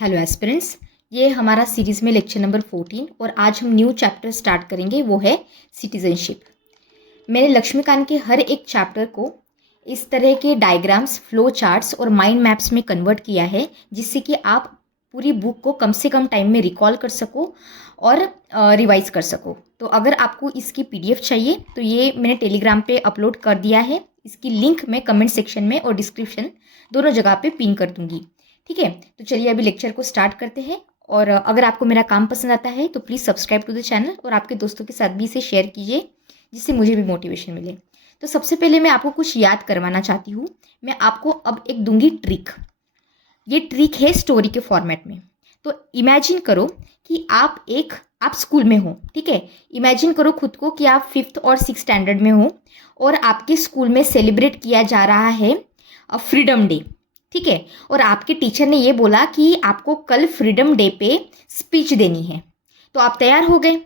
Hello aspirants. ये हमारा series में लेक्चर नंबर 14 और आज हम न्यू चैप्टर स्टार्ट करेंगे, वो है सिटीजनशिप। मैंने लक्ष्मीकांत के हर एक चैप्टर को इस तरह के डायग्राम्स, फ्लो चार्ट्स और माइंड मैप्स में कन्वर्ट किया है, जिससे कि आप पूरी बुक को कम से कम टाइम में रिकॉल कर सको और रिवाइज कर सको। तो अगर आपको इसकी पीडीएफ चाहिए तो ये मैंने टेलीग्राम पे अपलोड कर दिया है। इसकी लिंक मैं कमेंट सेक्शन में और डिस्क्रिप्शन दोनों जगह पे पिन कर दूंगी। ठीक है, तो चलिए अभी लेक्चर को स्टार्ट करते हैं। और अगर आपको मेरा काम पसंद आता है तो please subscribe to the channel और आपके दोस्तों के साथ भी इसे शेयर कीजिए, जिससे मुझे भी मोटिवेशन मिले। तो सबसे पहले मैं आपको कुछ याद करवाना चाहती हूँ। मैं आपको अब एक दूंगी ट्रिक। ये ट्रिक है स्टोरी के फॉर्मेट में। तो इमेजिन करो कि आप स्कूल में हो। ठीक है, इमेजिन करो खुद को कि आप 5th और 6th स्टैंडर्ड में हो और आपके स्कूल में सेलिब्रेट किया जा रहा है फ्रीडम डे। ठीक है, और आपके टीचर ने ये बोला कि आपको कल फ्रीडम डे पे स्पीच देनी है। तो आप तैयार हो गए।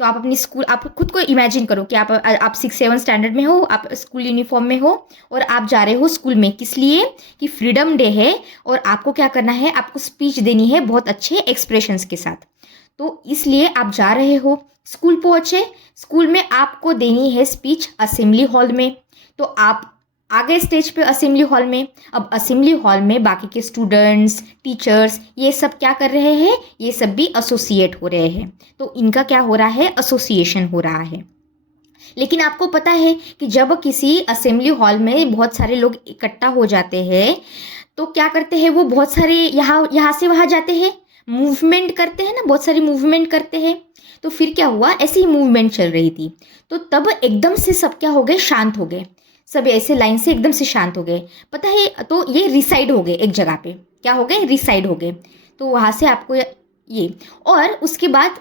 तो आप खुद को इमेजिन करो कि आप 6-7 स्टैंडर्ड में हो, आप स्कूल यूनिफॉर्म में हो और आप जा रहे हो स्कूल में। किस लिए? कि फ्रीडम डे है और आपको क्या करना है, आपको स्पीच देनी है बहुत अच्छे एक्सप्रेशंस के साथ। तो इसलिए आप जा रहे हो, स्कूल पहुंचे। स्कूल में आपको देनी है स्पीच असेंबली हॉल में। तो आप आ गए स्टेज पे असेंबली हॉल में। अब असेंबली हॉल में बाकी के स्टूडेंट्स, टीचर्स, ये सब क्या कर रहे हैं? ये सब भी एसोसिएट हो रहे हैं। तो इनका क्या हो रहा है? एसोसिएशन हो रहा है। लेकिन आपको पता है कि जब किसी असेंबली हॉल में बहुत सारे लोग इकट्ठा हो जाते हैं तो क्या करते हैं? वो बहुत सारे यहाँ से वहाँ जाते हैं, मूवमेंट करते हैं ना, बहुत सारी मूवमेंट करते हैं। तो फिर क्या हुआ? ऐसी ही मूवमेंट चल रही थी। तो तब एकदम से सब क्या हो गए? शांत हो गए। सब ऐसे लाइन से एकदम से शांत हो गए। पता है, तो ये रिसाइड हो गए एक जगह पे। क्या हो गए? रिसाइड हो गए। तो वहाँ से आपको ये और उसके बाद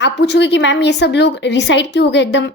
आप पूछोगे कि मैम ये सब लोग रिसाइड क्यों हो गए, एकदम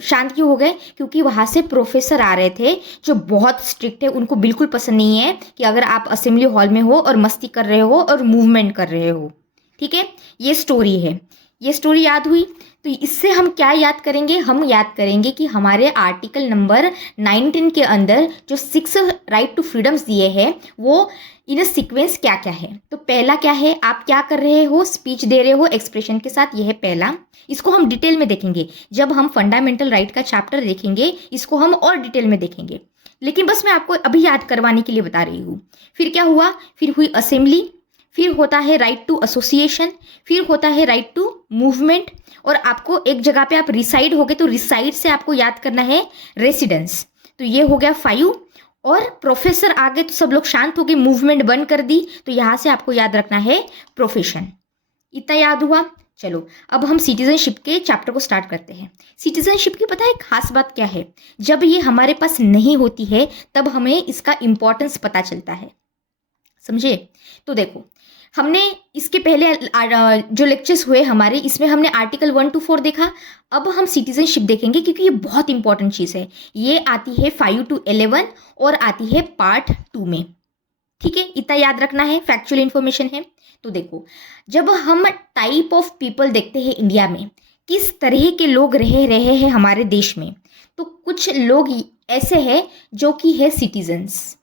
शांत क्यों हो गए? क्योंकि वहाँ से प्रोफेसर आ रहे थे जो बहुत स्ट्रिक्ट है। उनको बिल्कुल पसंद नहीं है कि अगर आप असेंबली हॉल में हो और मस्ती कर रहे हो और मूवमेंट कर रहे हो। ठीक है, ये स्टोरी है। ये स्टोरी याद हुई। तो इससे हम क्या याद करेंगे? हम याद करेंगे कि हमारे आर्टिकल नंबर 19 के अंदर जो 6 राइट टू फ्रीडम्स दिए हैं वो इन सीक्वेंस क्या क्या है। तो पहला क्या है? आप क्या कर रहे हो? स्पीच दे रहे हो एक्सप्रेशन के साथ। यह है पहला। इसको हम डिटेल में देखेंगे जब हम फंडामेंटल राइट का चैप्टर देखेंगे। इसको हम और डिटेल में देखेंगे, लेकिन बस मैं आपको अभी याद करवाने के लिए बता रही हूँ। फिर क्या हुआ? फिर हुई असेंबली, फिर होता है राइट टू एसोसिएशन, फिर होता है राइट टू मूवमेंट, और आपको एक जगह पे आप रिसाइड हो गए तो रिसाइड से आपको याद करना है रेसिडेंस। तो ये हो गया 5। और प्रोफेसर आ गए तो सब लोग शांत हो गए, मूवमेंट बंद कर दी। तो यहाँ से आपको याद रखना है प्रोफेशन। इतना याद हुआ। चलो अब हम सिटीजनशिप के चैप्टर को स्टार्ट करते हैं। सिटीजनशिप की पता है खास बात क्या है? जब ये हमारे पास नहीं होती है तब हमें इसका इंपॉर्टेंस पता चलता है। समझे? तो देखो, हमने इसके पहले जो लेक्चर्स हुए हमारे, इसमें हमने आर्टिकल 1 to 4 देखा। अब हम सिटीजनशिप देखेंगे क्योंकि ये बहुत इंपॉर्टेंट चीज़ है। ये आती है 5 to 11 और आती है पार्ट 2 में। ठीक है, इतना याद रखना है, फैक्चुअल इंफॉर्मेशन है। तो देखो, जब हम टाइप ऑफ पीपल देखते हैं इंडिया में, किस तरह के लोग रह रहे हैं हमारे देश में, तो कुछ लोग ऐसे हैं जो कि है सिटीजन्स,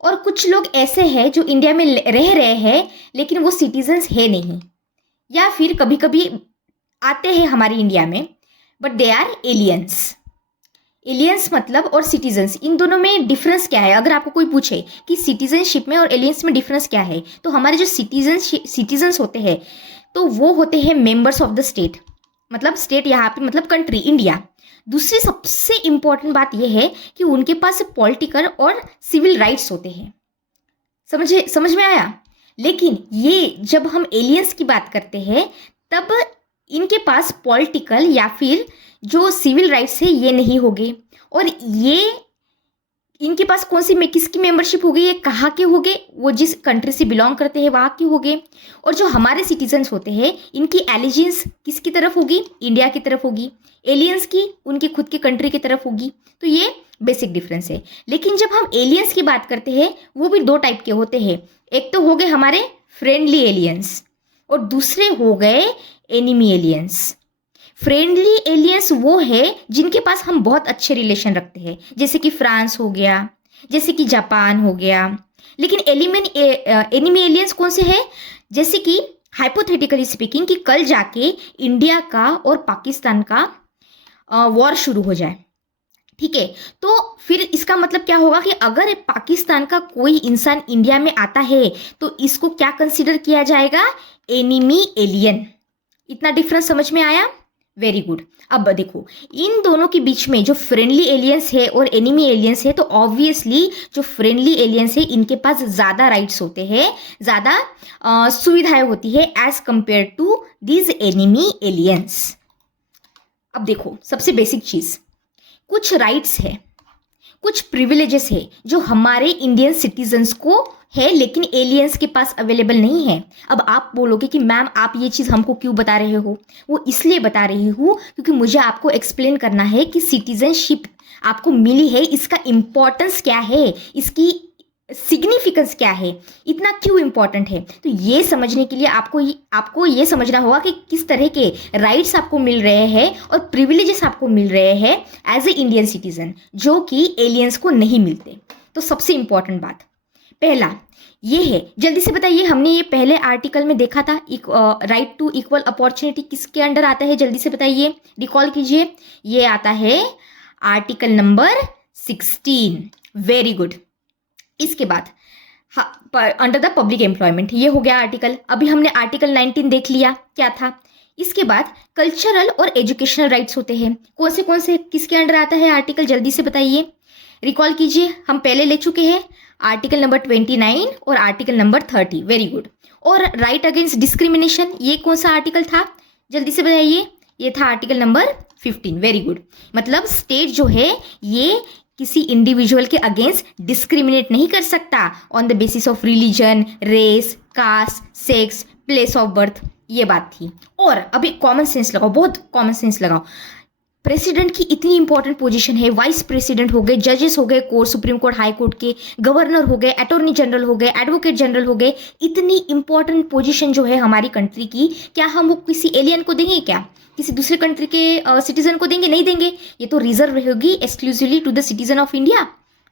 और कुछ लोग ऐसे हैं जो इंडिया में रह रहे हैं लेकिन वो सिटीजन्स है नहीं, या फिर कभी कभी आते हैं हमारी इंडिया में but they are aliens. Aliens मतलब और सिटीजन्स, इन दोनों में डिफरेंस क्या है? अगर आपको कोई पूछे कि सिटीजनशिप में और एलियंस में डिफरेंस क्या है, तो हमारे जो सिटीजन्स होते हैं तो वो होते हैं मेंबर्स ऑफ द स्टेट। मतलब स्टेट यहाँ पे मतलब कंट्री, इंडिया। दूसरी सबसे इंपॉर्टेंट बात यह है कि उनके पास पॉलिटिकल और सिविल राइट्स होते हैं। समझ में आया? लेकिन ये जब हम एलियंस की बात करते हैं तब इनके पास पॉलिटिकल या फिर जो सिविल राइट्स है ये नहीं होंगे। और ये इनके पास किसकी मेंबरशिप होगी? ये कहाँ के होंगे? वो जिस कंट्री से बिलोंग करते हैं वहाँ के होंगे। और जो हमारे सिटीजन्स होते हैं इनकी एलिजेंस किसकी तरफ होगी? इंडिया की तरफ होगी। एलियंस की उनकी खुद की कंट्री की तरफ होगी। तो ये बेसिक डिफरेंस है। लेकिन जब हम एलियंस की बात करते हैं वो भी 2 टाइप के होते हैं। एक तो हो गए हमारे फ्रेंडली एलियंस और दूसरे हो गए एनिमी एलियंस। फ्रेंडली एलियंस वो है जिनके पास हम बहुत अच्छे रिलेशन रखते हैं, जैसे कि फ्रांस हो गया, जैसे कि जापान हो गया। लेकिन एनिमी एलियंस कौन से हैं? जैसे कि हाइपोथेटिकली स्पीकिंग कि कल जाके इंडिया का और पाकिस्तान का वॉर शुरू हो जाए, ठीक है, तो फिर इसका मतलब क्या होगा कि अगर पाकिस्तान का कोई इंसान इंडिया में आता है तो इसको क्या कंसीडर किया जाएगा, एनिमी एलियन। इतना डिफरेंस समझ में आया? Very good. अब देखो, इन दोनों के बीच में जो फ्रेंडली एलियंस है और एनिमी एलियंस है, तो ऑब्वियसली जो फ्रेंडली एलियंस है इनके पास ज़्यादा राइट्स होते हैं, ज़्यादा सुविधाएं होती है as compared to these enemy aliens. अब देखो, सबसे बेसिक चीज़, कुछ राइट्स है, कुछ प्रिविलेजेस है जो हमारे इंडियन सिटीजन्स को है लेकिन एलियंस के पास अवेलेबल नहीं है। अब आप बोलोगे कि मैम आप ये चीज़ हमको क्यों बता रहे हो? वो इसलिए बता रही हूँ क्योंकि मुझे आपको एक्सप्लेन करना है कि सिटीजनशिप आपको मिली है, इसका इम्पोर्टेंस क्या है, इसकी सिग्निफिकेंस क्या है, इतना क्यों इम्पोर्टेंट है। तो ये समझने के लिए आपको ये समझना होगा कि किस तरह के राइट्स आपको मिल रहे हैं और प्रिविलेजेस आपको मिल रहे हैं एज ए इंडियन सिटीजन, जो कि एलियंस को नहीं मिलते। तो सबसे इम्पोर्टेंट बात पहला ये है, जल्दी से बताइए, हमने ये पहले आर्टिकल में देखा था, राइट टू इक्वल अपॉर्चुनिटी किसके अंडर आता है, जल्दी से बताइए, रिकॉल कीजिए। ये आता है आर्टिकल नंबर 16। Very good. इसके बाद अंडर द पब्लिक एम्प्लॉयमेंट, ये हो गया आर्टिकल। अभी हमने आर्टिकल 19 देख लिया क्या था। इसके बाद कल्चरल और एजुकेशनल राइट्स होते हैं, कौन से किसके अंडर आता है आर्टिकल, जल्दी से बताइए, रिकॉल कीजिए। हम पहले ले चुके हैं आर्टिकल नंबर 29 और आर्टिकल नंबर 30। Very good. और राइट अगेंस्ट डिस्क्रिमिनेशन, ये कौन सा आर्टिकल था, जल्दी से बताइए, ये था आर्टिकल नंबर 15। Very good. मतलब स्टेट जो है ये किसी इंडिविजुअल के अगेंस्ट डिस्क्रिमिनेट नहीं कर सकता on the basis of religion, race, caste, sex, place of birth, ये बात थी। और अभी कॉमन सेंस लगाओ, बहुत कॉमन सेंस लगाओ। प्रेसिडेंट की इतनी इंपॉर्टेंट पोजीशन है, वाइस प्रेसिडेंट हो गए, जजेस हो गए court, supreme court, high court के, गवर्नर हो गए, अटॉर्नी जनरल हो गए, एडवोकेट जनरल हो गए, इतनी इंपॉर्टेंट पोजीशन जो है हमारी कंट्री की, क्या हम वो किसी एलियन को देंगे? क्या किसी दूसरे कंट्री के सिटीजन को देंगे? नहीं देंगे। ये तो रिजर्व रहेगी exclusively to the citizen of India.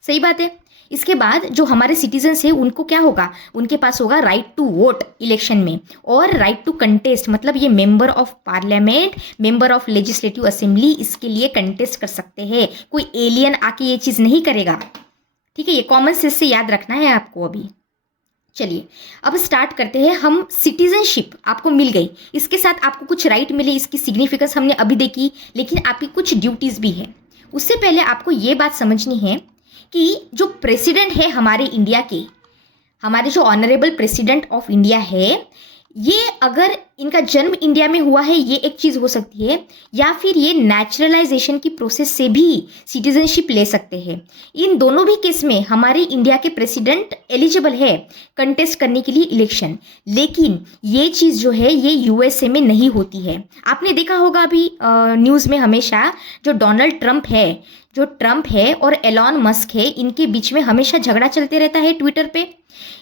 सही बात है। इसके बाद जो हमारे सिटीजन्स है उनको क्या होगा, उनके पास होगा राइट टू वोट इलेक्शन में, और राइट टू कंटेस्ट, मतलब ये member of parliament, member of legislative assembly इसके लिए कंटेस्ट कर सकते हैं। कोई एलियन आके ये चीज़ नहीं करेगा, ठीक है। ये कॉमन सेंस से याद रखना है आपको। अभी चलिए अब स्टार्ट करते हैं हम। सिटीजनशिप आपको मिल गई, इसके साथ आपको कुछ राइट मिले, इसकी सिग्निफिकेंस हमने अभी देखी, लेकिन आपकी कुछ ड्यूटीज़ भी है। उससे पहले आपको ये बात समझनी है कि जो प्रेसिडेंट है हमारे इंडिया के, हमारे जो ऑनरेबल प्रेसिडेंट ऑफ इंडिया है, ये अगर इनका जन्म इंडिया में हुआ है ये एक चीज़ हो सकती है, या फिर ये नेचुरलाइजेशन की प्रोसेस से भी सिटीजनशिप ले सकते हैं। इन दोनों भी केस में हमारे इंडिया के प्रेसिडेंट एलिजिबल है कंटेस्ट करने के लिए इलेक्शन, लेकिन ये चीज़ जो है ये यूएसए में नहीं होती है। आपने देखा होगा अभी न्यूज़ में हमेशा जो डोनाल्ड ट्रंप है और एलॉन मस्क है, इनके बीच में हमेशा झगड़ा चलते रहता है ट्विटर पे।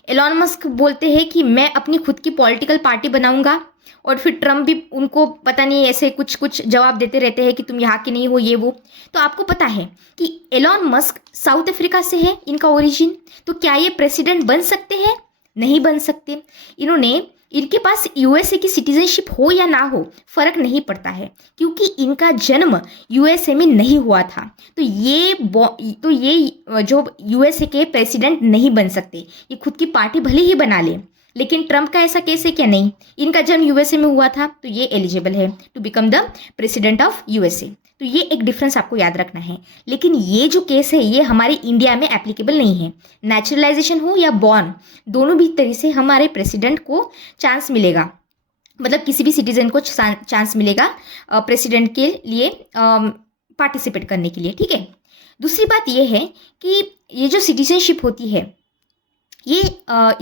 एलॉन मस्क बोलते हैं कि मैं अपनी खुद की पॉलिटिकल पार्टी बनाऊंगा, और फिर ट्रम्प भी उनको पता नहीं ऐसे कुछ जवाब देते रहते हैं कि तुम यहाँ के नहीं हो, ये वो। तो आपको पता है कि एलॉन मस्क साउथ अफ्रीका से है इनका ओरिजिन, तो क्या ये प्रेसिडेंट बन सकते हैं? नहीं बन सकते। इनके पास यूएसए की सिटीजनशिप हो या ना हो फर्क नहीं पड़ता है, क्योंकि इनका जन्म यूएसए में नहीं हुआ था। तो ये जो यूएसए के प्रेसिडेंट नहीं बन सकते, ये खुद की पार्टी भले ही बना ले। लेकिन ट्रंप का ऐसा केस है क्या? नहीं, इनका जन्म यूएसए में हुआ था, तो ये एलिजिबल है to become the president of USA. तो ये एक डिफरेंस आपको याद रखना है। लेकिन ये जो केस है ये हमारे इंडिया में एप्लीकेबल नहीं है। नेचुरलाइजेशन हो या बॉर्न, दोनों भी तरह से हमारे प्रेसिडेंट को चांस मिलेगा, मतलब किसी भी सिटीजन को चांस मिलेगा प्रेसिडेंट के लिए पार्टिसिपेट करने के लिए, ठीक है। दूसरी बात ये है कि ये जो सिटीजनशिप होती है ये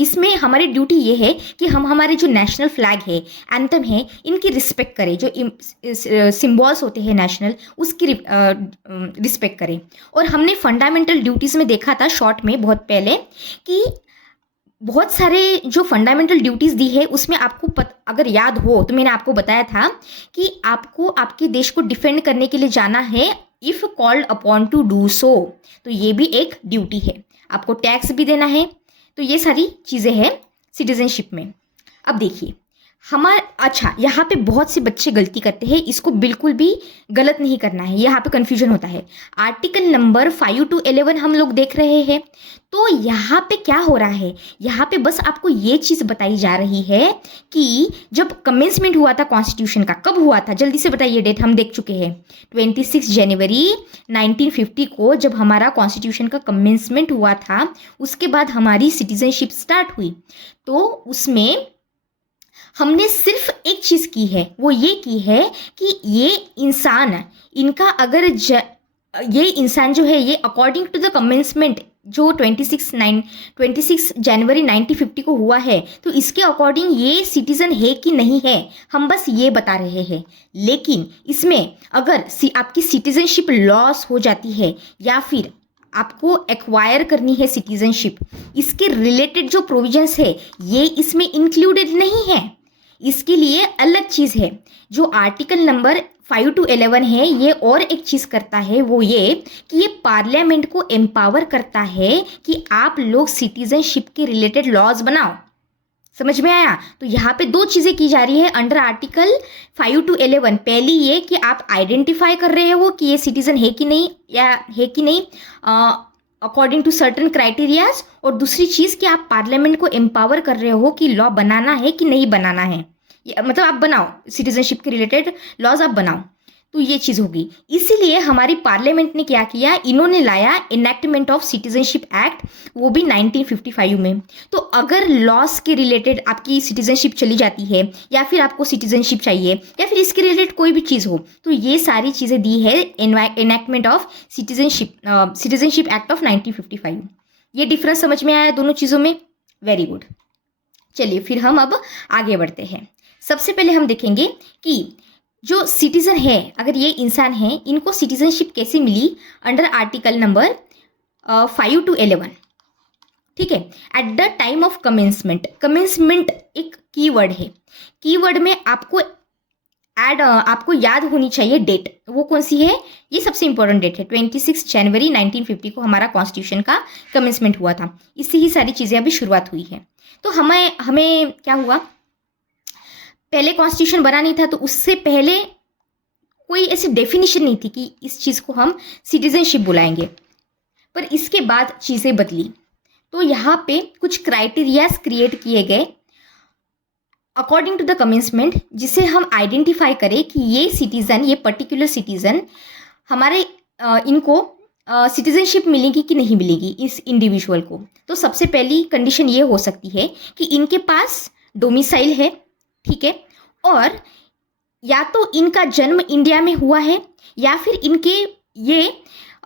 इसमें हमारी ड्यूटी ये है कि हम हमारे जो नेशनल फ्लैग है, एंथम है, इनकी रिस्पेक्ट करें। जो सिम्बॉल्स होते हैं नेशनल, उसकी रिस्पेक्ट करें। और हमने फंडामेंटल ड्यूटीज़ में देखा था शॉर्ट में बहुत पहले कि बहुत सारे जो फंडामेंटल ड्यूटीज़ दी है उसमें आपको अगर याद हो तो मैंने आपको बताया था कि आपको आपके देश को डिफेंड करने के लिए जाना है if called upon two do so. तो ये भी एक ड्यूटी है। आपको टैक्स भी देना है। तो ये सारी चीज़ें हैं सिटीजनशिप में। अब देखिए अच्छा, यहाँ पे बहुत से बच्चे गलती करते हैं, इसको बिल्कुल भी गलत नहीं करना है, यहाँ पे कन्फ्यूजन होता है। आर्टिकल नंबर 5 to 11 हम लोग देख रहे हैं, तो यहाँ पे क्या हो रहा है, यहाँ पे बस आपको ये चीज़ बताई जा रही है कि जब कमेंसमेंट हुआ था कॉन्स्टिट्यूशन का, कब हुआ था, जल्दी से बताइए, डेट हम देख चुके हैं, 26 जनवरी 1950 को जब हमारा कॉन्स्टिट्यूशन का कमेंसमेंट हुआ था, उसके बाद हमारी सिटीजनशिप स्टार्ट हुई। तो उसमें हमने सिर्फ एक चीज़ की है, वो ये की है कि ये इंसान, इनका अगर ये इंसान जो है, ये अकॉर्डिंग टू द कमेंसमेंट जो 26 जनवरी 1950 को हुआ है, तो इसके अकॉर्डिंग ये सिटीज़न है कि नहीं है, हम बस ये बता रहे हैं। लेकिन इसमें अगर आपकी सिटीज़नशिप लॉस हो जाती है या फिर आपको एक्वायर करनी है सिटीज़नशिप, इसके रिलेटेड जो प्रोविजंस है ये इसमें इंक्लूडेड नहीं है, इसके लिए अलग चीज़ है। जो आर्टिकल नंबर 5 to 11 है, ये और एक चीज़ करता है, वो ये कि ये पार्लियामेंट को एम्पावर करता है कि आप लोग सिटीजनशिप के रिलेटेड लॉज बनाओ। समझ में आया? तो यहाँ पे दो चीज़ें की जा रही है अंडर आर्टिकल 5 to 11। पहली ये कि आप आइडेंटिफाई कर रहे हो कि ये सिटीजन है कि नहीं, या है कि नहीं अकॉर्डिंग टू सर्टन क्राइटेरियाज, और दूसरी चीज़ कि आप पार्लियामेंट को एम्पावर कर रहे हो कि लॉ बनाना है कि नहीं बनाना है, मतलब आप बनाओ, सिटीजनशिप के रिलेटेड लॉज आप बनाओ। तो ये चीज़ होगी। इसीलिए हमारी पार्लियामेंट ने क्या किया, इन्होंने लाया इनैक्टमेंट ऑफ सिटीजनशिप एक्ट, वो भी 1955 में। तो अगर लॉस के रिलेटेड आपकी सिटीजनशिप चली जाती है, या फिर आपको सिटीजनशिप चाहिए, या फिर इसके रिलेटेड कोई भी चीज़ हो, तो ये सारी चीज़ें दी है enactment of citizenship act of 1955। ये डिफरेंस समझ में आया दोनों चीज़ों में? Very good. चलिए फिर हम अब आगे बढ़ते हैं। सबसे पहले हम देखेंगे कि जो सिटीज़न है, अगर ये इंसान है, इनको सिटीजनशिप कैसे मिली अंडर आर्टिकल नंबर 5 to 11। ठीक है। At the time of commencement, commencement एक कीवर्ड है, कीवर्ड में आपको याद होनी चाहिए डेट, वो कौन सी है, ये सबसे इंपॉर्टेंट डेट है, 26 जनवरी 1950 को हमारा कॉन्स्टिट्यूशन का कमेंसमेंट हुआ था। इससे ही सारी चीज़ें अभी शुरुआत हुई है। तो हमें क्या हुआ, पहले कॉन्स्टिट्यूशन बना नहीं था, तो उससे पहले कोई ऐसी डेफिनेशन नहीं थी कि इस चीज़ को हम सिटीजनशिप बुलाएंगे, पर इसके बाद चीज़ें बदली। तो यहाँ पे कुछ क्राइटेरियाज क्रिएट किए गए अकॉर्डिंग टू द कमेंसमेंट, जिसे हम आइडेंटिफाई करें कि ये सिटीज़न, ये पर्टिकुलर सिटीज़न हमारे इनको सिटीजनशिप मिलेगी कि नहीं मिलेगी इस इंडिविजुअल को। तो सबसे पहली कंडीशन ये हो सकती है कि इनके पास डोमिसाइल है, ठीक है, और या तो इनका जन्म इंडिया में हुआ है, या फिर इनके ये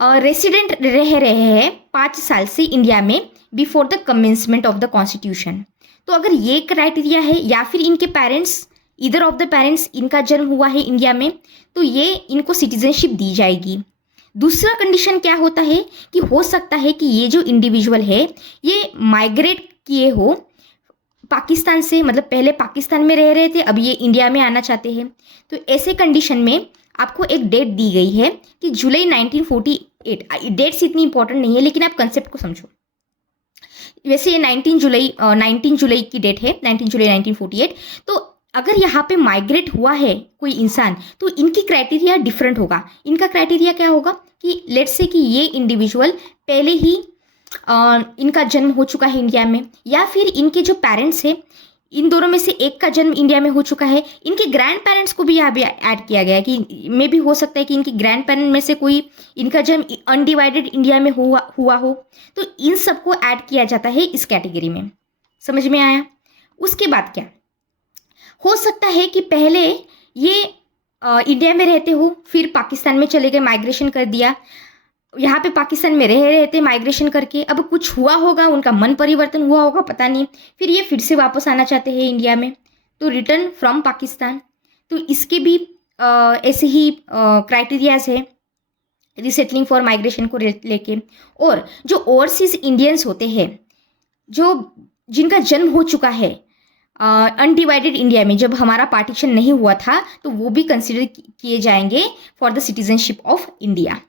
रेसिडेंट रह रहे हैं 5 साल से इंडिया में before the commencement of the constitution. तो अगर ये क्राइटेरिया है, या फिर इनके parents, either of the parents इनका जन्म हुआ है इंडिया में, तो ये इनको सिटीजनशिप दी जाएगी। दूसरा कंडीशन क्या होता है कि हो सकता है कि ये जो इंडिविजुअल है ये माइग्रेट किए हो पाकिस्तान से, मतलब पहले पाकिस्तान में रह रहे थे, अब ये इंडिया में आना चाहते हैं। तो ऐसे कंडीशन में आपको एक डेट दी गई है कि जुलाई 1948। डेट्स इतनी इंपॉर्टेंट नहीं है, लेकिन आप कंसेप्ट को समझो। वैसे ये 19 जुलाई की डेट है, 19 जुलाई 1948। तो अगर यहाँ पे माइग्रेट हुआ है कोई इंसान, तो इनकी क्राइटेरिया डिफरेंट होगा। इनका क्राइटेरिया क्या होगा कि लेट्स से कि ये इंडिविजुअल पहले ही इनका जन्म हो चुका है इंडिया में, या फिर इनके जो पेरेंट्स हैं इन दोनों में से एक का जन्म इंडिया में हो चुका है। इनके ग्रैंड पेरेंट्स को भी यहाँ पे ऐड किया गया है कि मे भी हो सकता है कि इनके ग्रैंड पेरेंट में से कोई इनका जन्म अनडिवाइडेड इंडिया में हुआ हो। तो इन सबको ऐड किया जाता है इस कैटेगरी में। समझ में आया? उसके बाद क्या हो सकता है कि पहले ये इंडिया में रहते हो, फिर पाकिस्तान में चले गए, माइग्रेशन कर दिया, यहाँ पे पाकिस्तान में रह रहे थे माइग्रेशन करके, अब कुछ हुआ होगा, उनका मन परिवर्तन हुआ होगा, पता नहीं, फिर ये फिर से वापस आना चाहते हैं इंडिया में, तो रिटर्न फ्रॉम पाकिस्तान। तो इसके भी ऐसे ही क्राइटेरियाज है रिसेटलिंग फॉर माइग्रेशन को लेके। और जो ओवरसीज इंडियंस होते हैं, जो जिनका जन्म हो चुका है अनडिवाइडेड इंडिया में, जब हमारा पार्टीशन नहीं हुआ था, तो वो भी कंसिडर किए जाएंगे for the citizenship of India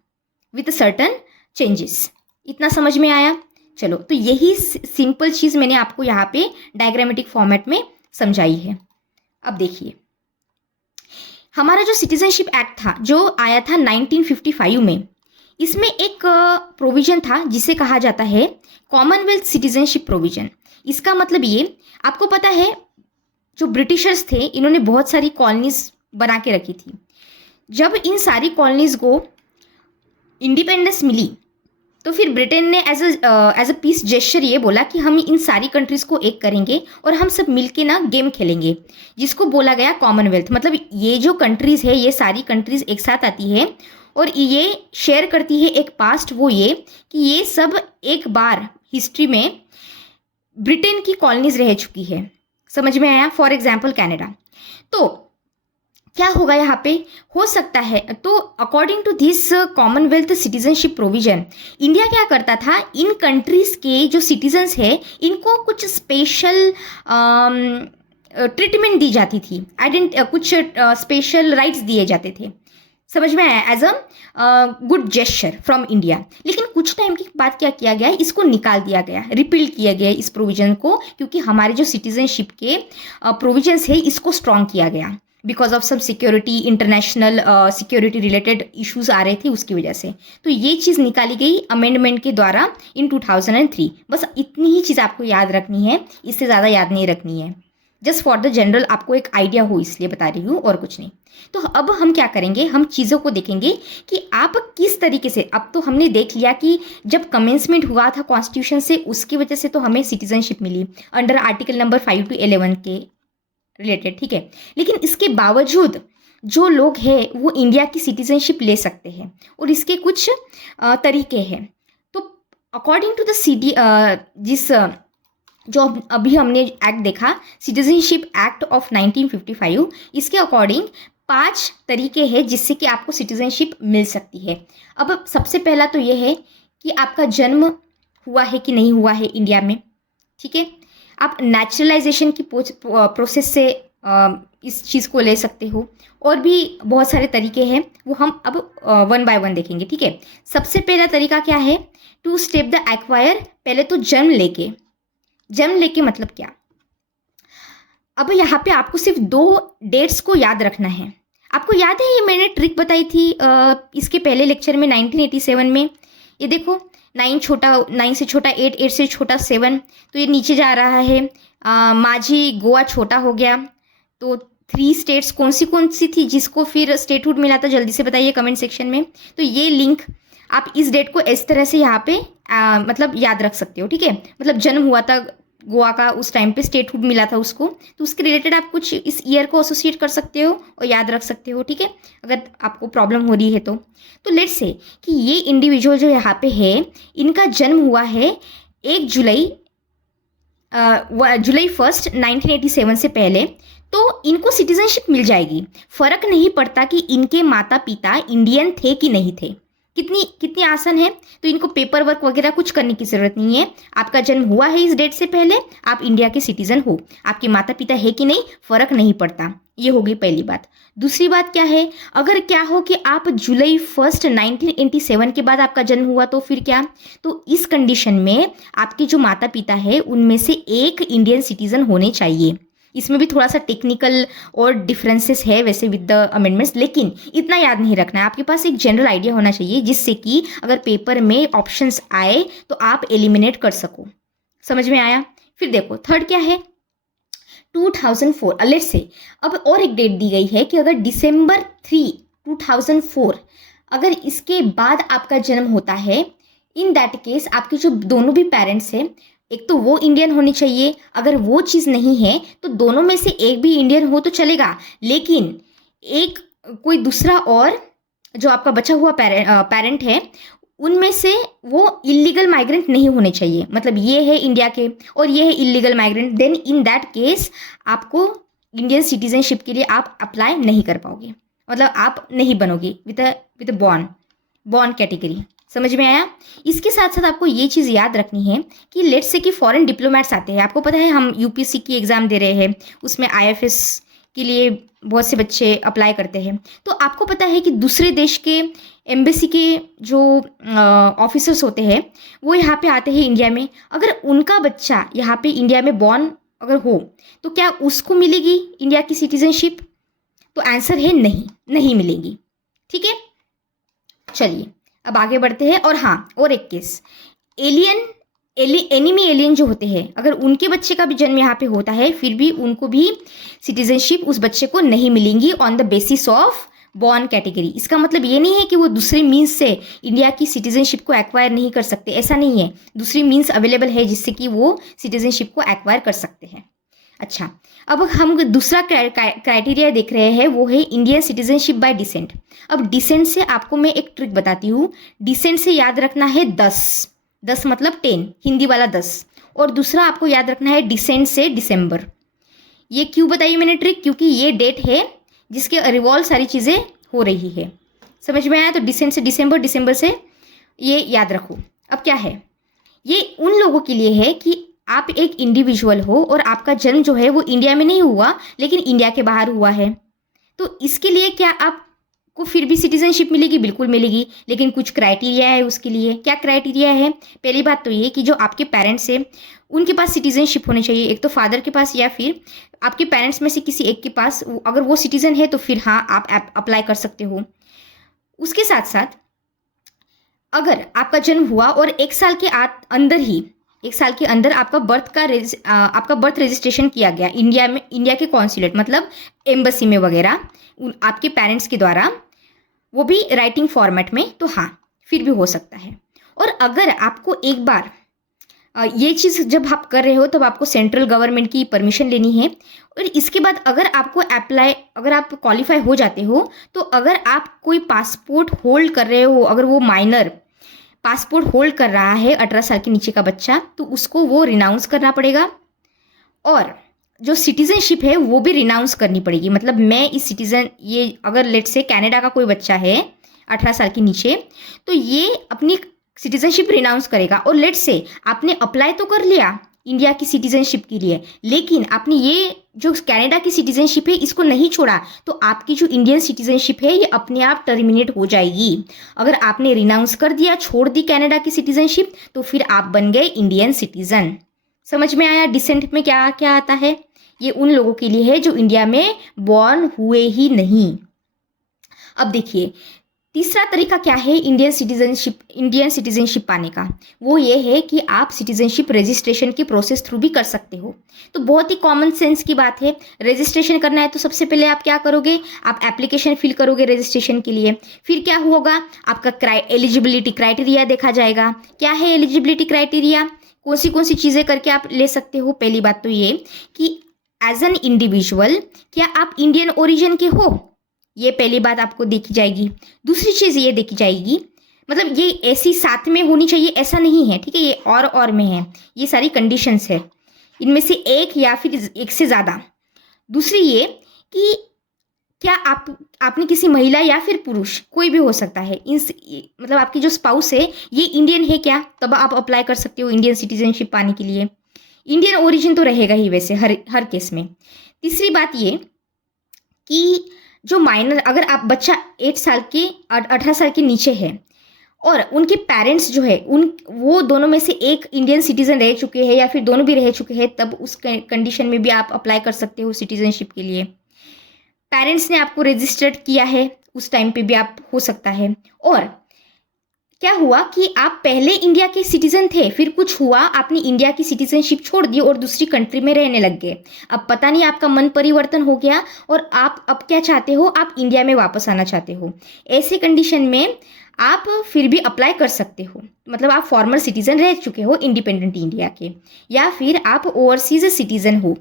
with certain changes. इतना समझ में आया? चलो, तो यही सिंपल चीज़ मैंने आपको यहाँ पे डायग्रामेटिक फॉर्मेट में समझाई है। अब देखिए, हमारा जो सिटीजनशिप एक्ट था जो आया था 1955 में, इसमें एक प्रोविजन था जिसे कहा जाता है कॉमनवेल्थ सिटीजनशिप प्रोविजन। इसका मतलब ये, आपको पता है जो ब्रिटिशर्स थे इन्होंने बहुत सारी कॉलोनीज बना के रखी थी। जब इन सारी कॉलोनीज को इंडिपेंडेंस मिली तो फिर ब्रिटेन ने एज अ पीस जेस्चर ये बोला कि हम इन सारी कंट्रीज को एक करेंगे और हम सब मिलके ना गेम खेलेंगे, जिसको बोला गया कॉमनवेल्थ। मतलब ये जो कंट्रीज है, ये सारी कंट्रीज एक साथ आती है और ये शेयर करती है एक पास्ट, वो ये कि ये सब एक बार हिस्ट्री में ब्रिटेन की कॉलोनीज रह चुकी है। समझ में आया? For example Canada. तो क्या होगा यहाँ पे, हो सकता है तो according to this commonwealth citizenship provision, India क्या करता था, इन कंट्रीज के जो सिटीजन्स है इनको कुछ स्पेशल ट्रीटमेंट दी जाती थी, कुछ स्पेशल राइट्स दिए जाते थे। समझ में आया? As a good gesture from India. लेकिन कुछ टाइम के बाद क्या किया गया, इसको निकाल दिया गया, रिपील किया गया इस प्रोविजन को, क्योंकि हमारे जो सिटीजनशिप के प्रोविजंस है इसको स्ट्रॉन्ग किया गया because of some security, international security related issues आ रहे थे उसकी वजह से। तो ये चीज़ निकाली गई अमेंडमेंट के द्वारा इन 2003। बस इतनी ही चीज़ आपको याद रखनी है, इससे ज़्यादा याद नहीं रखनी है, जस्ट फॉर द जनरल आपको एक आइडिया हो इसलिए बता रही हूँ और कुछ नहीं। तो अब हम क्या करेंगे, हम चीज़ों को देखेंगे कि आप किस तरीके से, अब तो हमने देख लिया कि जब कमेंसमेंट हुआ था कॉन्स्टिट्यूशन से उसकी वजह से तो हमें सिटीजनशिप मिली अंडर आर्टिकल नंबर 5 to 11 के रिलेटेड, ठीक है। लेकिन इसके बावजूद जो लोग हैं वो इंडिया की सिटीजनशिप ले सकते हैं और इसके कुछ तरीके हैं। तो अकॉर्डिंग टू द जो अभी हमने एक्ट देखा, सिटीजनशिप एक्ट ऑफ 1955, इसके अकॉर्डिंग 5 तरीके हैं जिससे कि आपको सिटीजनशिप मिल सकती है। अब सबसे पहला तो ये है कि आपका जन्म हुआ है कि नहीं हुआ है इंडिया में, ठीक है। आप नेचुरलाइजेशन की प्रोसेस से इस चीज़ को ले सकते हो, और भी बहुत सारे तरीके हैं, वो हम अब 1 by 1 देखेंगे, ठीक है। सबसे पहला तरीका क्या है, टू स्टेप द एक्वायर। पहले तो जन्म लेके मतलब क्या, अब यहाँ पे आपको सिर्फ 2 डेट्स को याद रखना है। आपको याद है ये मैंने ट्रिक बताई थी इसके पहले लेक्चर में 1987 में। ये देखो, 9 से छोटा 8, 8 से छोटा 7, तो ये नीचे जा रहा है। माझी गोवा छोटा हो गया। तो 3 स्टेट्स कौन सी थी जिसको फिर स्टेटहुड मिला था, जल्दी से बताइए कमेंट सेक्शन में। तो ये लिंक आप इस डेट को इस तरह से यहाँ पे मतलब याद रख सकते हो, ठीक है। मतलब जन्म हुआ था गोवा का, उस टाइम पे स्टेटहुड मिला था उसको, तो उसके रिलेटेड आप कुछ इस ईयर को एसोसिएट कर सकते हो और याद रख सकते हो, ठीक है, अगर आपको प्रॉब्लम हो रही है तो। लेट्स से कि ये इंडिविजुअल जो यहाँ पे है, इनका जन्म हुआ है 1 जुलाई 1 1987 से पहले, तो इनको सिटीजनशिप मिल जाएगी। फर्क नहीं पड़ता कि इनके माता पिता इंडियन थे कि नहीं थे। कितनी आसान है। तो इनको पेपर वर्क वगैरह कुछ करने की ज़रूरत नहीं है। आपका जन्म हुआ है इस डेट से पहले, आप इंडिया के सिटीजन हो। आपके माता पिता है कि नहीं, फ़र्क नहीं पड़ता। ये हो गई पहली बात। दूसरी बात क्या है, अगर क्या हो कि आप जुलाई 1 1987 के बाद आपका जन्म हुआ, तो फिर क्या, तो इस कंडीशन में आपके जो माता पिता है उनमें से एक इंडियन सिटीजन होने चाहिए। इसमें भी थोड़ा सा टेक्निकल और डिफरेंसेस है वैसे विद द अमेंडमेंट्स, लेकिन इतना याद नहीं रखना है। आपके पास एक जनरल आइडिया होना चाहिए जिससे कि अगर पेपर में ऑप्शंस आए तो आप एलिमिनेट कर सको। समझ में आया? फिर देखो थर्ड क्या है, 2004। लेट्स से अब और एक डेट दी गई है कि अगर December 3, 2004 अगर इसके बाद आपका जन्म होता है, इन दैट केस आपके जो दोनों भी पेरेंट्स हैं, एक तो वो इंडियन होनी चाहिए। अगर वो चीज़ नहीं है तो दोनों में से एक भी इंडियन हो तो चलेगा, लेकिन एक कोई दूसरा और जो आपका बचा हुआ पेरेंट है उनमें से वो इलीगल माइग्रेंट नहीं होने चाहिए। मतलब ये है इंडिया के और ये है illegal migrant, then in that case आपको इंडियन सिटीजनशिप के लिए आप अप्लाई नहीं कर पाओगे, मतलब आप नहीं बनोगे विद बॉर्न कैटेगरी। समझ में आया? इसके साथ साथ आपको ये चीज़ याद रखनी है कि लेट्स से कि फॉरेन डिप्लोमेट्स आते हैं। आपको पता है हम यूपीएससी की एग्ज़ाम दे रहे हैं, उसमें आईएफएस के लिए बहुत से बच्चे अप्लाई करते हैं। तो आपको पता है कि दूसरे देश के एम्बेसी के जो ऑफिसर्स होते हैं वो यहाँ पे आते हैं इंडिया में। अगर उनका बच्चा यहाँ पे इंडिया में बॉर्न अगर हो तो क्या उसको मिलेगी इंडिया की सिटीजनशिप? तो आंसर है नहीं, नहीं मिलेगी। ठीक है, चलिए अब आगे बढ़ते हैं। और हाँ, और एक केस, एलियन एनिमी एलियन जो होते हैं, अगर उनके बच्चे का भी जन्म यहाँ पे होता है फिर भी उनको भी सिटीजनशिप उस बच्चे को नहीं मिलेंगी on the basis of born category. इसका मतलब ये नहीं है कि वो दूसरे मीन्स से इंडिया की सिटीजनशिप को एक्वायर नहीं कर सकते, ऐसा नहीं है। दूसरी मीन्स अवेलेबल है जिससे कि वो सिटीजनशिप को एक्वायर कर सकते हैं। अच्छा, अब हम दूसरा क्राइटेरिया देख रहे हैं, वो है इंडियन सिटीजनशिप बाय डिसेंट। अब डिसेंट से आपको मैं एक ट्रिक बताती हूँ। डिसेंट से याद रखना है 10 मतलब 10, हिंदी वाला 10। और दूसरा आपको याद रखना है डिसेंट से दिसंबर। ये क्यों बताई मैंने ट्रिक? क्योंकि ये डेट है जिसके रिवॉल्व सारी चीज़ें हो रही है। समझ में आया? तो डिसेंट से दिसंबर, दिसंबर से ये याद रखो। अब क्या है, ये उन लोगों के लिए है कि आप एक इंडिविजुअल हो और आपका जन्म जो है वो इंडिया में नहीं हुआ लेकिन इंडिया के बाहर हुआ है। तो इसके लिए क्या आपको फिर भी सिटीजनशिप मिलेगी? बिल्कुल मिलेगी, लेकिन कुछ क्राइटेरिया है उसके लिए। क्या क्राइटेरिया है? पहली बात तो ये कि जो आपके पेरेंट्स हैं उनके पास सिटीजनशिप होनी चाहिए, एक तो फादर के पास या फिर आपके पेरेंट्स में से किसी एक के पास। अगर वो सिटीजन है तो फिर हाँ आप अप्लाई कर सकते हो। उसके साथ साथ अगर आपका जन्म हुआ और एक साल के अंदर आपका बर्थ रजिस्ट्रेशन किया गया इंडिया में, इंडिया के कॉन्सुलेट मतलब एम्बेसी में वगैरह आपके पेरेंट्स के द्वारा, वो भी राइटिंग फॉर्मेट में, तो हाँ फिर भी हो सकता है। और अगर आपको एक बार ये चीज़ जब आप कर रहे हो तब आपको सेंट्रल गवर्नमेंट की परमिशन लेनी है। और इसके बाद अगर आप क्वालिफाई हो जाते हो तो अगर आप कोई पासपोर्ट होल्ड कर रहे हो, अगर वो माइनर पासपोर्ट होल्ड कर रहा है 18 साल के नीचे का बच्चा, तो उसको वो रिनाउंस करना पड़ेगा। और जो सिटीजनशिप है वो भी रिनाउंस करनी पड़ेगी। मतलब मैं इस सिटीजन, ये अगर लेट से कनाडा का कोई बच्चा है 18 साल के नीचे, तो ये अपनी सिटीजनशिप रिनाउंस करेगा। और लेट से आपने अप्लाई तो कर लिया इंडिया की सिटीजनशिप के लिए, लेकिन आपने ये जो कनाडा की सिटीजनशिप है इसको नहीं छोड़ा, तो आपकी जो इंडियन सिटीजनशिप है ये अपने आप टर्मिनेट हो जाएगी। अगर आपने रिनाउंस कर दिया, छोड़ दी कनाडा की सिटीजनशिप, तो फिर आप बन गए इंडियन सिटीजन। समझ में आया डिसेंट में क्या क्या आता है? ये उन लोगों के लिए है जो इंडिया में बॉर्न हुए ही नहीं। अब देखिए तीसरा तरीका क्या है इंडियन सिटीजनशिप पाने का, वो ये है कि आप सिटीजनशिप रजिस्ट्रेशन की प्रोसेस थ्रू भी कर सकते हो। तो बहुत ही कॉमन सेंस की बात है। रजिस्ट्रेशन करना है तो सबसे पहले आप क्या करोगे? आप एप्लीकेशन फिल करोगे रजिस्ट्रेशन के लिए। फिर क्या होगा? आपका एलिजिबिलिटी क्राइटेरिया देखा जाएगा। क्या है एलिजिबिलिटी क्राइटेरिया? कौन सी चीज़ें करके आप ले सकते हो? पहली बात तो ये कि एज एन इंडिविजुअल क्या आप इंडियन ओरिजिन के हो, ये पहली बात आपको देखी जाएगी। दूसरी चीज़ ये देखी जाएगी, मतलब ये ऐसी साथ में होनी चाहिए ऐसा नहीं है, ठीक है, ये और में है, ये सारी कंडीशंस है, इनमें से एक या फिर एक से ज़्यादा। दूसरी ये कि क्या आपने किसी महिला या फिर पुरुष, कोई भी हो सकता है, मतलब आपकी जो स्पाउस है ये इंडियन है क्या, तब आप अप्लाई कर सकते हो इंडियन सिटीजनशिप पाने के लिए। इंडियन ओरिजिन तो रहेगा ही वैसे हर केस में। तीसरी बात ये कि जो माइनर, अगर आप बच्चा 18 साल के नीचे है और उनके पेरेंट्स जो है वो दोनों में से एक इंडियन सिटीजन रह चुके हैं या फिर दोनों भी रह चुके हैं, तब उस कंडीशन में भी आप अप्लाई कर सकते हो सिटीजनशिप के लिए। पेरेंट्स ने आपको रजिस्टर्ड किया है उस टाइम पे भी आप हो सकता है। और क्या हुआ कि आप पहले इंडिया के सिटीजन थे, फिर कुछ हुआ आपने इंडिया की सिटीजनशिप छोड़ दी और दूसरी कंट्री में रहने लग गए। अब पता नहीं आपका मन परिवर्तन हो गया और आप अब क्या चाहते हो, आप इंडिया में वापस आना चाहते हो। ऐसे कंडीशन में आप फिर भी अप्लाई कर सकते हो। मतलब आप फॉर्मर सिटीजन रह चुके हो इंडिपेंडेंट इंडिया के, या फिर आप ओवरसीज सिटीजन हो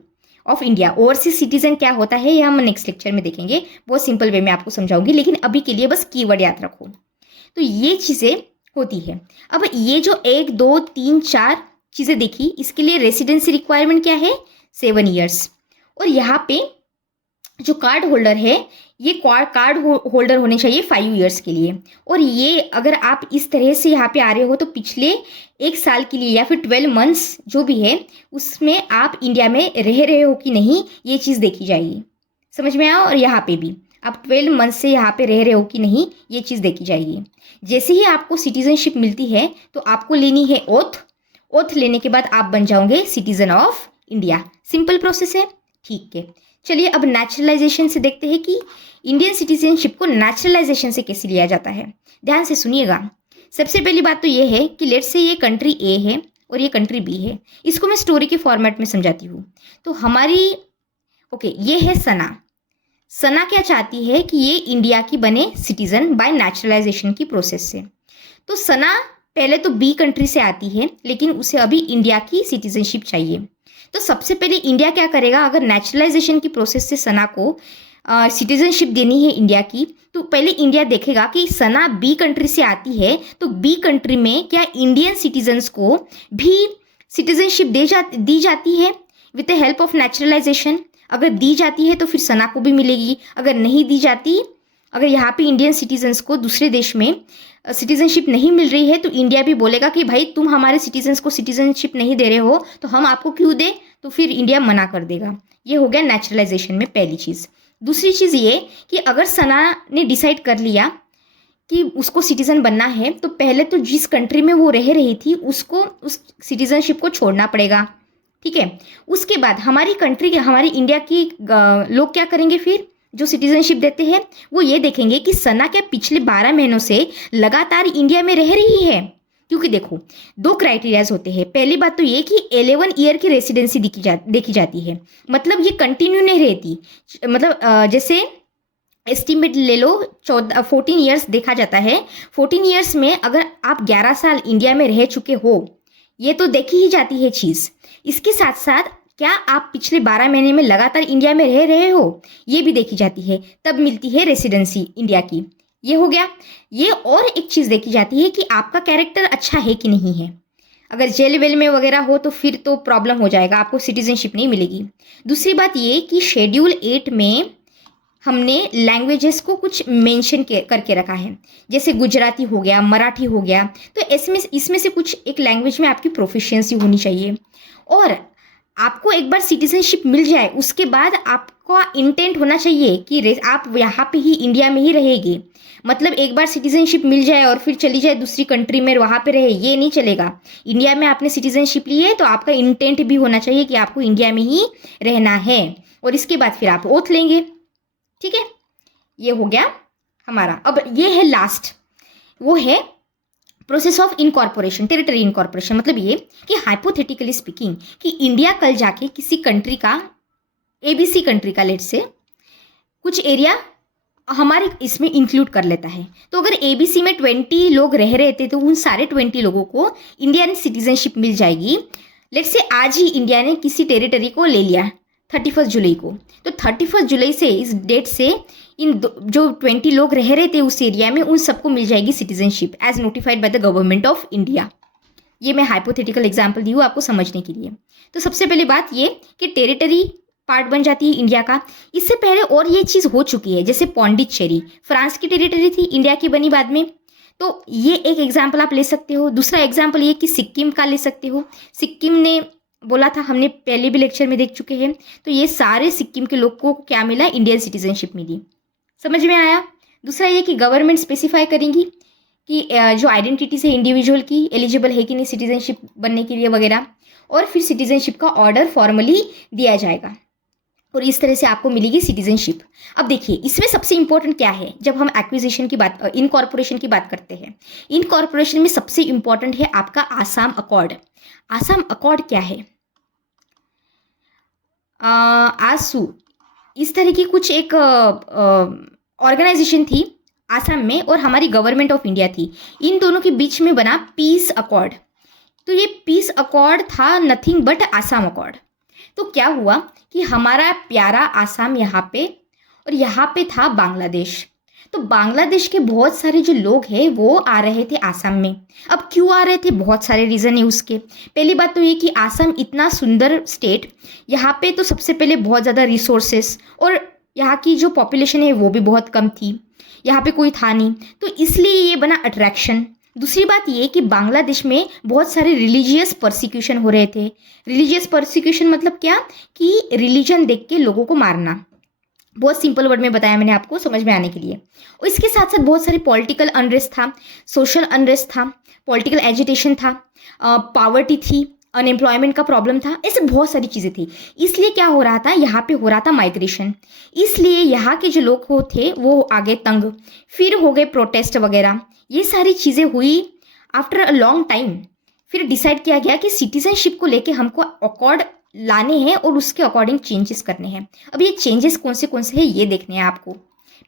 ऑफ इंडिया। ओवरसीज सिटीजन क्या होता है ये हम नेक्स्ट लेक्चर में देखेंगे, बहुत सिंपल वे में आपको समझाऊंगी, लेकिन अभी के लिए बस कीवर्ड याद रखो। तो ये चीज़ें होती है। अब ये जो 1 2 3 4 चीज़ें देखी, इसके लिए रेसिडेंसी रिक्वायरमेंट क्या है? 7 ईयर्स। और यहाँ पे जो कार्ड होल्डर है ये कार्ड होल्डर होने चाहिए 5 ईयर्स के लिए। और ये अगर आप इस तरह से यहाँ पे आ रहे हो तो पिछले 1 साल के लिए या फिर 12 मंथ्स जो भी है उसमें आप इंडिया में रह रहे हो कि नहीं, ये चीज़ देखी जाएगी। समझ में आया? और यहाँ पे भी आप 12 मंथ से यहाँ पे रह रहे हो कि नहीं, ये चीज़ देखी जाएगी। जैसे ही आपको सिटीजनशिप मिलती है तो आपको लेनी है ओथ लेने के बाद आप बन जाओगे citizen of India. Simple process है, ठीक है। चलिए अब नेचुरलाइजेशन से देखते हैं कि इंडियन सिटीजनशिप को नेचुरलाइजेशन से कैसे लिया जाता है। ध्यान से सुनिएगा। सबसे पहली बात तो ये है कि लेट्स से ये कंट्री ए है और ये कंट्री बी है। इसको मैं स्टोरी के फॉर्मेट में समझाती हूँ। तो हमारी ये है सना। सना क्या चाहती है कि ये इंडिया की बने सिटीजन बाय नेचुरलाइजेशन की प्रोसेस से। तो सना पहले तो बी कंट्री से आती है, लेकिन उसे अभी इंडिया की सिटीजनशिप चाहिए। तो सबसे पहले इंडिया क्या करेगा, अगर नेचुरलाइजेशन की प्रोसेस से सना को सिटीजनशिप देनी है इंडिया की, तो पहले इंडिया देखेगा कि सना बी कंट्री से आती है, तो बी कंट्री में क्या इंडियन सिटीजन्स को भी सिटीजनशिप दी जाती है with the help of naturalisation. अगर दी जाती है तो फिर सना को भी मिलेगी, अगर नहीं दी जाती, अगर यहाँ पे इंडियन सिटीजन्स को दूसरे देश में सिटीजनशिप नहीं मिल रही है, तो इंडिया भी बोलेगा कि भाई तुम हमारे सिटीजन्स को सिटीजनशिप नहीं दे रहे हो तो हम आपको क्यों दे, तो फिर इंडिया मना कर देगा। ये हो गया नेचुरलाइजेशन में पहली चीज़। दूसरी चीज़ ये कि अगर सना ने डिसाइड कर लिया कि उसको सिटीज़न बनना है, तो पहले तो जिस कंट्री में वो रह रही थी उसको उस सिटीजनशिप को छोड़ना पड़ेगा, ठीक है। उसके बाद हमारी कंट्री के, हमारी इंडिया की लोग क्या करेंगे, फिर जो सिटीजनशिप देते हैं वो ये देखेंगे कि सना क्या पिछले 12 महीनों से लगातार इंडिया में रह रही है। क्योंकि देखो 2 क्राइटेरियाज होते हैं। पहली बात तो ये कि 11 ईयर की रेसिडेंसी देखी जाती है, मतलब ये कंटिन्यू नहीं रहती। मतलब जैसे एस्टिमेट ले लो 14 ईयर्स देखा जाता है। 14 ईयर्स में अगर आप 11 साल इंडिया में रह चुके हो, ये तो देखी ही जाती है चीज़। इसके साथ साथ क्या आप पिछले 12 महीने में लगातार इंडिया में रह रहे हो, ये भी देखी जाती है, तब मिलती है रेसिडेंसी इंडिया की। ये हो गया। ये और एक चीज़ देखी जाती है कि आपका कैरेक्टर अच्छा है कि नहीं है। अगर जेल वेल में वगैरह हो तो फिर तो प्रॉब्लम हो जाएगा, आपको सिटीजनशिप नहीं मिलेगी। दूसरी बात ये कि शेड्यूल 8 में हमने लैंग्वेजेस को कुछ मेंशन करके रखा है, जैसे गुजराती हो गया, मराठी हो गया। तो इसमें से कुछ एक लैंग्वेज में आपकी प्रोफिशिएंसी होनी चाहिए। और आपको एक बार सिटीजनशिप मिल जाए उसके बाद आपका इंटेंट होना चाहिए कि आप यहाँ पे ही इंडिया में ही रहेंगे। मतलब एक बार सिटीजनशिप मिल जाए और फिर चली जाए दूसरी कंट्री में वहाँ पे रहे, ये नहीं चलेगा। इंडिया में आपने सिटीजनशिप ली है तो आपका इंटेंट भी होना चाहिए कि आपको इंडिया में ही रहना है, और इसके बाद फिर आप ओथ लेंगे, ठीक है। ये हो गया हमारा। अब ये है लास्ट, वो है process of incorporation, territory incorporation. मतलब ये कि हाइपोथेटिकली स्पीकिंग कि इंडिया कल जाके किसी कंट्री का, ABC कंट्री का लेट से कुछ एरिया हमारे इसमें इंक्लूड कर लेता है। तो अगर ABC में 20 लोग रह रहे थे तो उन सारे 20 लोगों को इंडियन सिटीजनशिप मिल जाएगी। लेट से आज ही इंडिया ने किसी टेरिटरी को ले लिया 31 जुलाई को, तो 31 जुलाई से, इस डेट से जो 20 लोग रह रहे थे उस एरिया में, उन सबको मिल जाएगी citizenship as notified by the government of India. ये मैं हाइपोथेटिकल एग्जांपल दी हूँ आपको समझने के लिए। तो सबसे पहली बात ये कि टेरिटरी पार्ट बन जाती है इंडिया का। इससे पहले और ये चीज़ हो चुकी है, जैसे पौंडीचेरी फ्रांस की टेरिटरी थी, इंडिया की बनी बाद में। तो ये एक एग्जाम्पल आप ले सकते हो। दूसरा एग्जाम्पल ये कि सिक्किम का ले सकते हो। सिक्किम ने बोला था, हमने पहले भी लेक्चर में देख चुके हैं। तो ये सारे सिक्किम के लोग को क्या मिला, इंडियन सिटीजनशिप मिली। समझ में आया। दूसरा ये कि गवर्नमेंट स्पेसिफाई करेंगी कि जो आइडेंटिटी से इंडिविजुअल की एलिजिबल है कि नहीं सिटीजनशिप बनने के लिए वगैरह, और फिर सिटीजनशिप का ऑर्डर फॉर्मली दिया जाएगा, और इस तरह से आपको मिलेगी सिटीजनशिप। अब देखिए इसमें सबसे इंपॉर्टेंट क्या है, जब हम एक्विजिशन की बात, इनकॉर्पोरेशन की बात करते हैं, इनकॉर्पोरेशन में सबसे इंपॉर्टेंट है आपका आसाम अकॉर्ड। आसाम अकॉर्ड क्या है, आसू, इस तरह की कुछ एक ऑर्गेनाइजेशन थी आसाम में, और हमारी गवर्नमेंट ऑफ इंडिया थी। इन दोनों के बीच में बना पीस अकॉर्ड। तो ये पीस अकॉर्ड था नथिंग बट आसाम अकॉर्ड। तो क्या हुआ कि हमारा प्यारा आसाम यहाँ पे, और यहाँ पे था बांग्लादेश। तो बांग्लादेश के बहुत सारे जो लोग हैं वो आ रहे थे आसाम में। अब क्यों आ रहे थे, बहुत सारे रीज़न है उसके। पहली बात तो ये कि आसाम इतना सुंदर स्टेट, यहाँ पे तो सबसे पहले बहुत ज़्यादा रिसोर्सेस, और यहाँ की जो पॉपुलेशन है वो भी बहुत कम थी, यहाँ पे कोई था नहीं, तो इसलिए ये बना अट्रैक्शन। दूसरी बात ये कि बांग्लादेश में बहुत सारे रिलीजियस परसिक्यूशन हो रहे थे। रिलीजियस परसिक्यूशन मतलब क्या, कि रिलीजन देख के लोगों को मारना। बहुत सिंपल वर्ड में बताया मैंने आपको समझ में आने के लिए। और इसके साथ साथ बहुत सारे पॉलिटिकल अनरेस्ट था, सोशल अनरेस्ट था, पॉलिटिकल एजिटेशन था, पॉवर्टी थी, अनएम्प्लॉयमेंट का प्रॉब्लम था, ऐसे बहुत सारी चीज़ें थी। इसलिए क्या हो रहा था, यहाँ पे हो रहा था माइग्रेशन, इसलिए यहाँ के जो लोग थे वो आगे तंग, फिर हो गए प्रोटेस्ट वगैरह, ये सारी चीज़ें हुई आफ्टर अ लॉन्ग टाइम। फिर डिसाइड किया गया कि सिटीजनशिप को लेके हमको अकॉर्ड लाने हैं और उसके अकॉर्डिंग चेंजेस करने हैं। अब ये चेंजेस कौन से हैं ये देखने हैं आपको।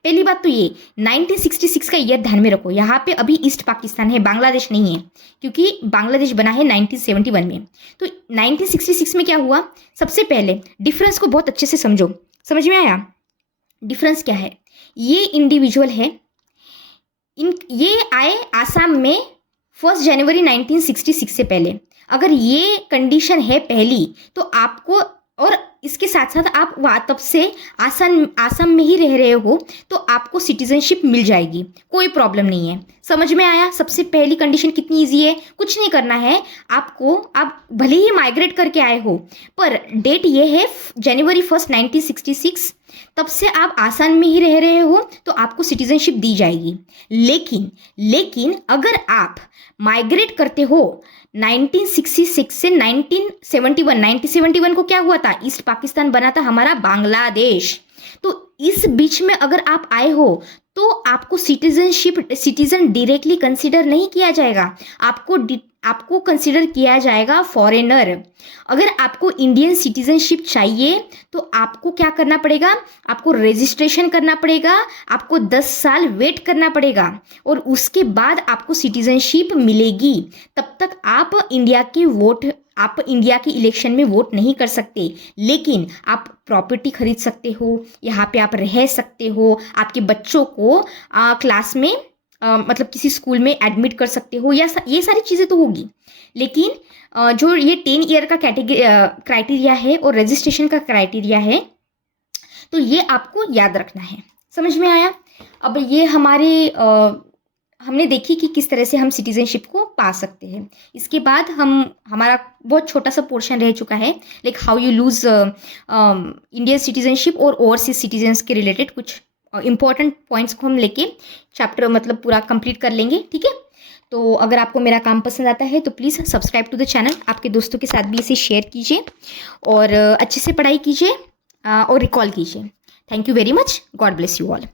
पहली बात तो ये 1966 का ईयर ध्यान में रखो, यहाँ पे अभी ईस्ट पाकिस्तान है, बांग्लादेश नहीं है, क्योंकि बांग्लादेश बना है 1971 में। तो 1966 में क्या हुआ, सबसे पहले डिफरेंस को बहुत अच्छे से समझो, समझ में आया डिफरेंस क्या है। ये इंडिविजुअल है, ये आए आसाम में 1 जनवरी 1966 से पहले। अगर ये कंडीशन है पहली तो आपको, और इसके साथ साथ आप तब से आसाम में ही रह रहे हो तो आपको सिटीजनशिप मिल जाएगी, कोई प्रॉब्लम नहीं है। समझ में आया। सबसे पहली कंडीशन कितनी इजी है, कुछ नहीं करना है आपको, आप भले ही माइग्रेट करके आए हो पर डेट ये है जनवरी 1 1966, तब से आप आसाम में ही रह रहे हो तो आपको सिटीजनशिप दी जाएगी। लेकिन अगर आप माइग्रेट करते हो 1966 से 1971 को क्या हुआ था, ईस्ट पाकिस्तान बना था हमारा बांग्लादेश। तो इस बीच में अगर आप आए हो तो आपको सिटीजन डायरेक्टली कंसीडर नहीं किया जाएगा, आपको कंसीडर किया जाएगा फॉरेनर। अगर आपको इंडियन सिटीजनशिप चाहिए तो आपको क्या करना पड़ेगा, आपको रजिस्ट्रेशन करना पड़ेगा, आपको 10 साल वेट करना पड़ेगा और उसके बाद आपको सिटीजनशिप मिलेगी। तब तक आप इंडिया के इलेक्शन में वोट नहीं कर सकते, लेकिन आप प्रॉपर्टी खरीद सकते हो, यहाँ पे आप रह सकते हो, आपके बच्चों को क्लास में मतलब किसी स्कूल में एडमिट कर सकते हो, या ये सारी चीज़ें तो होगी। लेकिन जो ये 10 ईयर का क्राइटेरिया है और रजिस्ट्रेशन का क्राइटेरिया है, तो ये आपको याद रखना है। समझ में आया। अब ये हमने देखी कि किस तरह से हम सिटीजनशिप को पा सकते हैं। इसके बाद हमारा बहुत छोटा सा पोर्शन रह चुका है, like how you lose Indian citizenship और ओवरसीज सिटीजन्स के रिलेटेड कुछ इंपॉर्टेंट पॉइंट्स को हम लेके चैप्टर मतलब पूरा कंप्लीट कर लेंगे। ठीक है, तो अगर आपको मेरा काम पसंद आता है तो please subscribe to the channel, आपके दोस्तों के साथ भी इसे शेयर कीजिए और अच्छे से पढ़ाई कीजिए और रिकॉल कीजिए। Thank you very much. God bless you all.